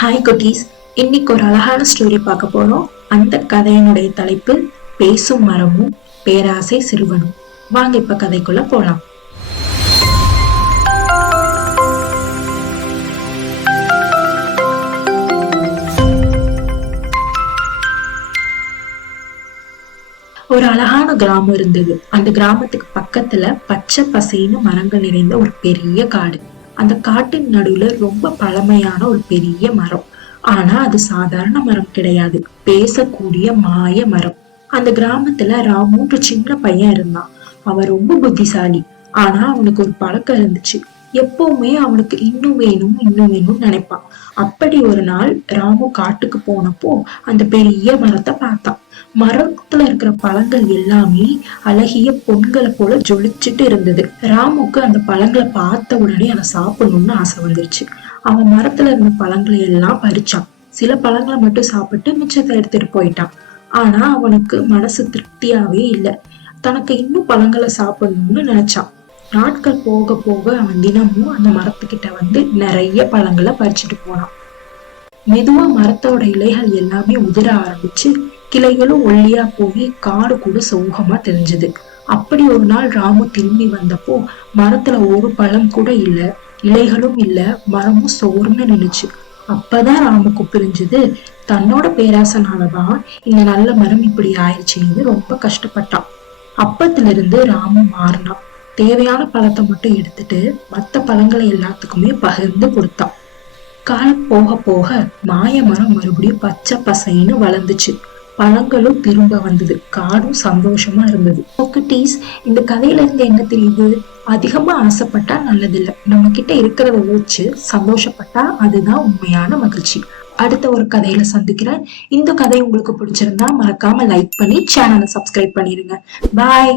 Hi குட்டீஸ், இன்னைக்கு ஒரு அழகான ஸ்டோரி பார்க்க போறோம். அந்த கதையினுடைய தலைப்பு பேசும் மரமும் பேராசை சிறுவனும். வாங்க இப்ப கதைக்குள்ள போலாம். ஒரு அழகான கிராமம் இருந்தது. அந்த கிராமத்துக்கு பக்கத்துல பச்சை பசைன்னு மரங்கள் நிறைந்த ஒரு பெரிய காடு. அந்த காட்டின் நடுவுல ரொம்ப பழமையான ஒரு பெரிய மரம். ஆனா அது சாதாரண மரம் கிடையாது, பேசக்கூடிய மாய மரம். அந்த கிராமத்துல ராமுன்ற சின்ன பையன் இருந்தான். அவன் ரொம்ப புத்திசாலி. ஆனா அவனுக்கு ஒரு பழக்கம் இருந்துச்சு. எப்பவுமே அவனுக்கு இன்னும் வேணும் இன்னும் வேணும்னு நினைப்பான். அப்படி ஒரு நாள் ராமு காட்டுக்கு போனப்போ அந்த பெரிய மரத்தை பார்த்தான். மரத்துல இருக்கிற பழங்கள் எல்லாமே அழகிய பொண்களை போல ஜொலிச்சுட்டு இருந்தது. ராமுக்கு அந்த பழங்களை பார்த்த உடனே அதை சாப்பிடணும்னு ஆசை வந்துருச்சு. அவன் மரத்துல இருந்த பழங்களை எல்லாம் பறிச்சான். சில பழங்களை மட்டும் சாப்பிட்டு மிச்சத்தை எடுத்துட்டு போயிட்டான். ஆனா அவனுக்கு மனசு திருப்தியாவே இல்லை. தனக்கு இன்னும் பழங்களை சாப்பிடணும்னு நினைச்சான். நாட்கள் போக போக அவன் தினமும் அந்த மரத்துக்கிட்ட வந்து நிறைய பழங்களை பறிச்சுட்டு போனான். மெதுவா மரத்தோட இலைகள் எல்லாமே உதிர ஆரம்பிச்சு கிளைகளும் ஒல்லியா போய் காடு கூட சோகமா தெரிஞ்சது. அப்படி ஒரு நாள் ராமு திரும்பி வந்தப்போ மரத்துல ஒரு பழம் கூட இல்ல, இலைகளும் இல்ல, மரமும் சோர்ந்து நின்னுச்சு. அப்பதான் ராமுக்கு புரிஞ்சது, தன்னோட பேராசனாலதான் இந்த நல்ல மரம் இப்படி ஆயிடுச்சுன்னு ரொம்ப கஷ்டப்பட்டான். அப்பத்துல இருந்து ராமு மாறினான். தேவையான பழத்தை மட்டும் எடுத்துட்டு மத்த பழங்களை எல்லாத்துக்குமே பகிர்ந்து கொடுத்தான். காலம் போக போக மாய மரம் மறுபடியும் பச்சை பசைன்னு வளர்ந்துச்சு. பழங்களும் திரும்ப வந்தது. காடும் சந்தோஷமா இருந்தது. குட்டீஸ், இந்த கதையில இருந்து என்ன தெரியுது? அதிகமா ஆசைப்பட்டா நல்லதில்லை. நம்ம கிட்ட இருக்கிறத வச்சு சந்தோஷப்பட்டா அதுதான் உண்மையான மகிழ்ச்சி. அடுத்த ஒரு கதையில சந்திக்கிறேன். இந்த கதை உங்களுக்கு பிடிச்சிருந்தா மறக்காம லைக் பண்ணி சேனலை சப்ஸ்கிரைப் பண்ணிருங்க. பாய்.